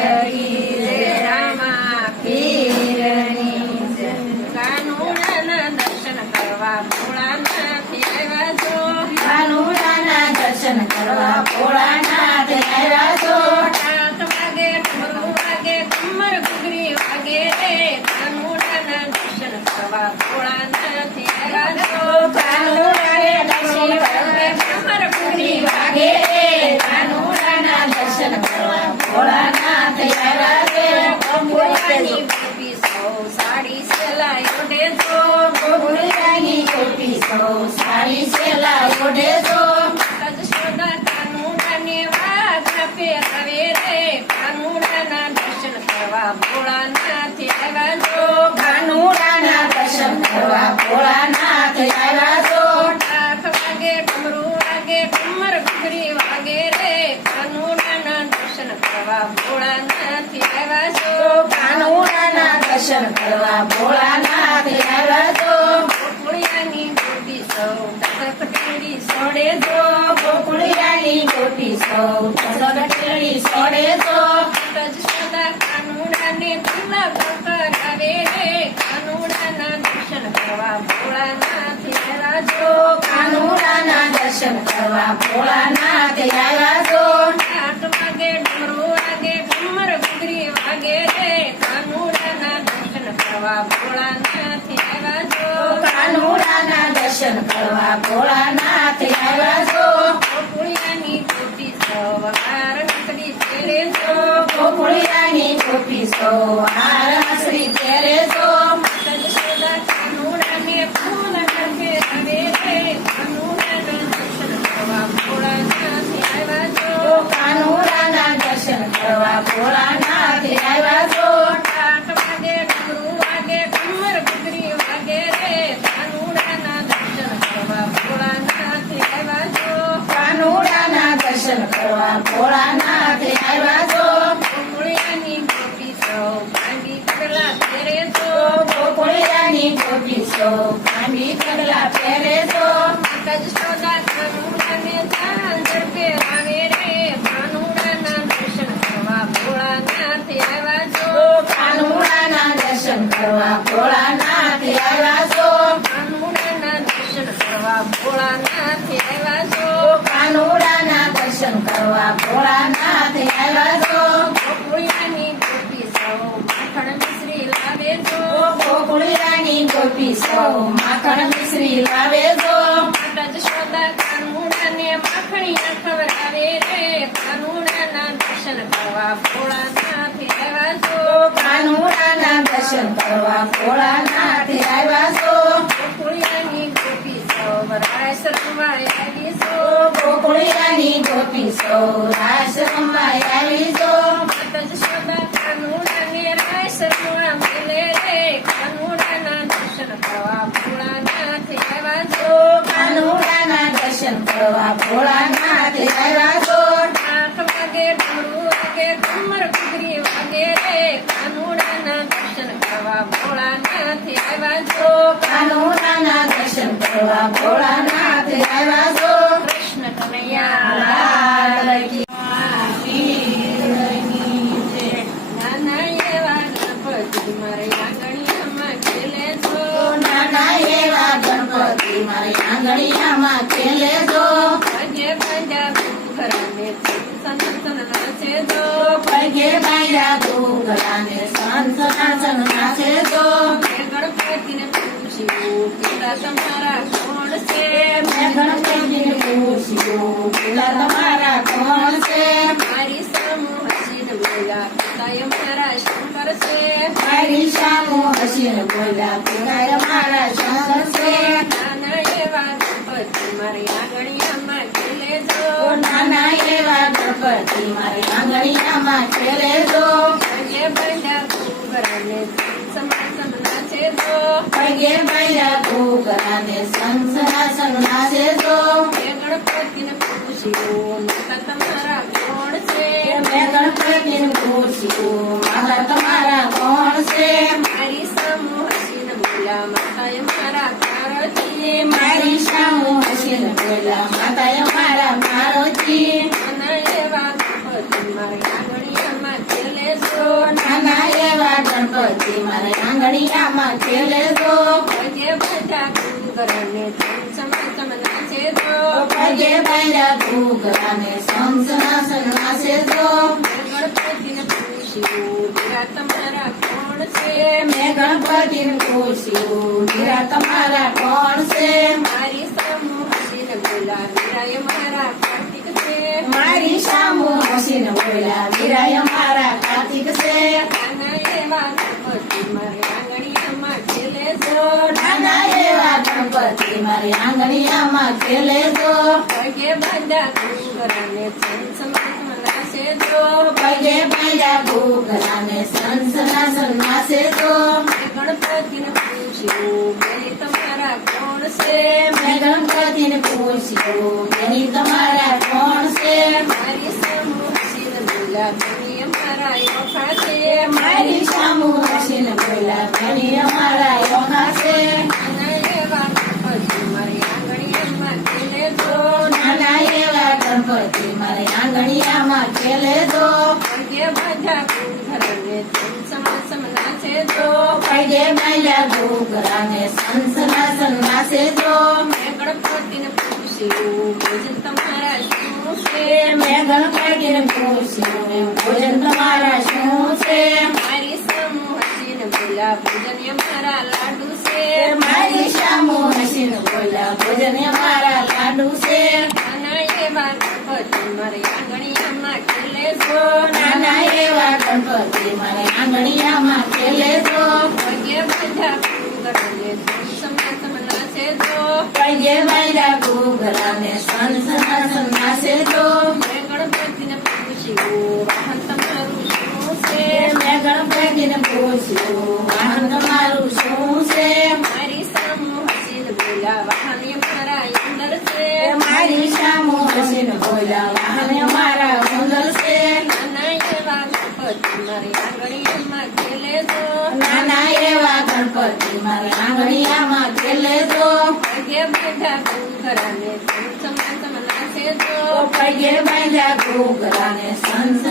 કી જય રામા પીરની જય કાનુડાના દર્શન કરવા ભોળાનાથ આવ્યા છો કાનુડાના દર્શન કરવા ભોળાનાથ આવ્યા છો 8 વાગે ડમરું વાગે કમર ઘૂઘરી વાગે રે કાનુડાના દર્શન કરવા ભોળાનાથ આવ્યા છો કાનુડાને દર્શન કરવા કમર ઘૂઘરી વાગે રે કાનુડાના દર્શન કરવા ભોળાનાથ આવ્યા છે ગોગોળિયાની ગોપી સૌ સાડી સેલાઈ ઓઢે છો ગોગોળિયાની ગોપી સૌ સાડી સેલાઈ ઓઢે છો સજસોદા કાનુડાને વાઘા પહેરાવે રે કાનુડાના દર્શન કરવા ભોળાનાથ આવ્યા છો કાનુડાના દર્શન કરવા ભોળાનાથ આવ્યા છો 8 વાગે ડમરું વાગે કમર ઘૂઘરી વાગે રે કાનુડાના દર્શન કરવા ભોળાનાથ આવ્યા છો કાનુડાના દર્શન કરવા ભોળાનાથ આવ્યા છો ગોકુળિયાની ગોપી સૌ કટકટી સોડે છો ગોકુળિયાની ગોપી સૌ કસકટડી સોડે છો સજસોદા કાનુડાને તિલક કરાવે રે કાનુડાના દર્શન કરવા ભોળાનાથ આવ્યા છો કાનુડાના દર્શન કરવા ભોળાનાથ આવ્યા છો 8 વાગે ડમરું વાગે કમર ઘૂઘરી વાગે રે કાનુડાના દર્શન કરવા ભોળાનાથ આવ્યા છો કાનુડાના દર્શન કરવા ભોળાનાથ આવ્યા છો ગોકુળિયાની ગોપી સૌ હાર નકડી પહેરે છો ગોકુળિયાની ગોપી સૌ હાર હસરી પહેરે છો સજસોદા કાનુડાને ફૂલ ગરબે રવે રે કાનુડાના દર્શન કરવા ભોળાનાથ આવ્યા છો કાનુડાના દર્શન કરવા ભોળાનાથ આવ્યા છો 8 વાગે ડમરું વાગે કમર ઘૂઘરી વાગે રે કાનુડાના દર્શન કરવા ભોળાનાથ આવ્યા છો કાનુડાના દર્શન કરવા ભોળાનાથ આવ્યા છો ગોકુળિયાની ગોપી સૌ ભાંગી પગલા ફેરે છો ગોકુળિયાની ગોપી સૌ ભાંગી પગલા ફેરે છો સજસોદા કાનુડાને ઝાંઝર પહેરાવે રે કાનુડાના દર્શન કરવા ભોળાનાથ આવ્યા છો કાનુડાના દર્શન કરવા ભોળાનાથ આવ્યા છો કાનુડાના દર્શન કરવા ભોળાનાથ આવ્યા છો કાનુડાના દર્શન કરવા ભોળાનાથ આવ્યા છો ગોકુળિયાની ગોપી સૌ માખણ મિશ્રી લાવે છો ગોકુળિયાની ગોપી સૌ માખણ મિશ્રી લાવે છો સજસોદા કાનુડાને માખણીયા ખવડાવે રે કાનુડાના દર્શન કરવા ભોળાનાથ આવ્યા છો કાનુડાના દર્શન કરવા ભોળાનાથ આવ્યા છો ગોકુળિયાની ગોપી સૌ રાસ રમવા આવી છો ગોકુળિયાની ગોપી સૌ રાસ રમવા આવી છો સજસોદા કાનુડાને રાસ રમવા મેલે રે કાનુડાના દર્શન કરવા ભોળાનાથ આવ્યા છો કાનુડાના દર્શન કરવા ભોળાનાથ આવ્યા છો 8 વાગે ડમરું વાગે કમર ઘૂઘરી વાગે રે કાનુડાના દર્શન કરવા ભોળાનાથ આવ્યા છો કાનુડાના દર્શન કરવા ભોળાનાથ આવ્યા છો કૃષ્ણ કનૈયા લાલ કી નાના એવા ગણપતિ મારે આંગણિયામાં ખેલે છો નાના એવા ગણપતિ મારી આંગણિયામાં ખેલે છો પગે પંજા ઘરાને સનસન નાચે છો પગે બાયા ઘોઘરાને સનસનાસન નાચે છો મેં ગણપતિને પૂછ્યું પિતા તમારા કોણ છે મેં ગણપતિને પૂછ્યું પેલા તમારા કોણ છે મારી સામુ હસીને બોલ્યા પિતા મારા શંકર છે મારી સામુ હસીને બોલ્યા પિતા મારા શંકર છે નાના એવા ગણપતિ મારી આંગણિયામાં ખેલે છો નાના એવા ગણપતિ મારી આંગણિયામાં ખેલે છો પગે પંજા ઘરાને સમાસન નાચે છો પગે બાયા ઘોઘરાને સનસનાસન નાચે છો મેં ગણપતિને પૂછ્યું પિતા તમારા કોણ છે મેં ગણપતિને પૂછ્યું માતા તમારા કોણ છે મારી સામુ હસીને બોલ્યા માતાએ મારા પાર્વતી મારી સામુ હસીને બોલ્યા માતાએ મારા પાર્વતી નાના એવા ગણપતિ મારી આંગણિયામાં ખેલે ગણપતિ મારે આંગણિયામાં ખેલે તો પગે બધા ઘૂઘરાને ચમચમ નાચે તો પગે બાંધ્યા ઘૂઘરાને સંસનાસન નાચે તો ગણપતિને પૂછ્યું દીરા તમારા કોણ છે મેં ગણપતિને પૂછ્યું હીરા તમારા કોણ છે મારી સામુ હસીને બોલા વીરાય મારા કાર્તિક છે મારી સામુ હસીને બોલ્યા વીરાય મારા કાર્તિક છે નાના એવા ગણપતિ મારે આંગણિયામાં ખેલે તો નાના એવા ગણપતિ મારે આંગણિયામાં ખેલે તો પગે બાંધા ઘૂઘરાને ચમચમ નાચે તો પગે બાંધ્યા ઘૂઘરાને સંસનાસન નાચે તો ગણપતિને પૂછ્યું બેલી તમારા કોણ છે મેં ગણપતિને પૂછ્યું એની તમારા કોણ છે મારી સામુ હસીને બોલા બેલી અમારા યોખા છે મારી સામુ હસીને બોલ્યા ઘણી અમારા યોગા છે નાના એવા ગણપતિ મારી આંગણિયામાં ખેલે તો નાના એવા ગણપતિ મારે આંગણિયામાં ખેલે તો પગે બાંધા ઘૂઘરાને ચમચમ નાચે તો પગે બાંધ્યા ઘૂઘરાને સંસનાસન નાચે તો મેં ગણપતિને પૂછ્યું ભોજન તમારા શું છે મેં ગણપતિને પૂછ્યું ભોજન તમારા શું છે મારી સામુ હસીને બોલા ભોજન અમારા લાડુ છે મારી સામુ હસીને બોલ્યા ભોજન અમારા લાડુ છે નાના એવા ગણપતિ મારી આંગણિયામાં ખેલે તો નાના એવા ગણપતિ મારે આંગણિયામાં ખેલે તો પગે બાંધા ઘૂઘરાને ચમચમ નાચે તો પગે બાંધ્યા ઘૂઘરાને સંસનાસન નાચે તો મેં ગણપતિને પૂછ્યું વાહન તમારું શું છે મેં ગણપતિને પૂછ્યું વાહન તમારું શું છે મારી સામુ હસીને બોલ્યા વાહન અમારા અંદર છે મારી સામુ હસીને બોલ્યા વાહન અમારા સુંદર છે નાના એવા ગણપતિ મારી આંગણિયામાં ખેલે તો નાના એવા ગણપતિ મારે આંગણિયામાં ખેલે તો પગે બાંધા ઘૂઘરાને ચમચમ નાચે તો પગે બાંધ્યા ઘૂઘરાને સંસ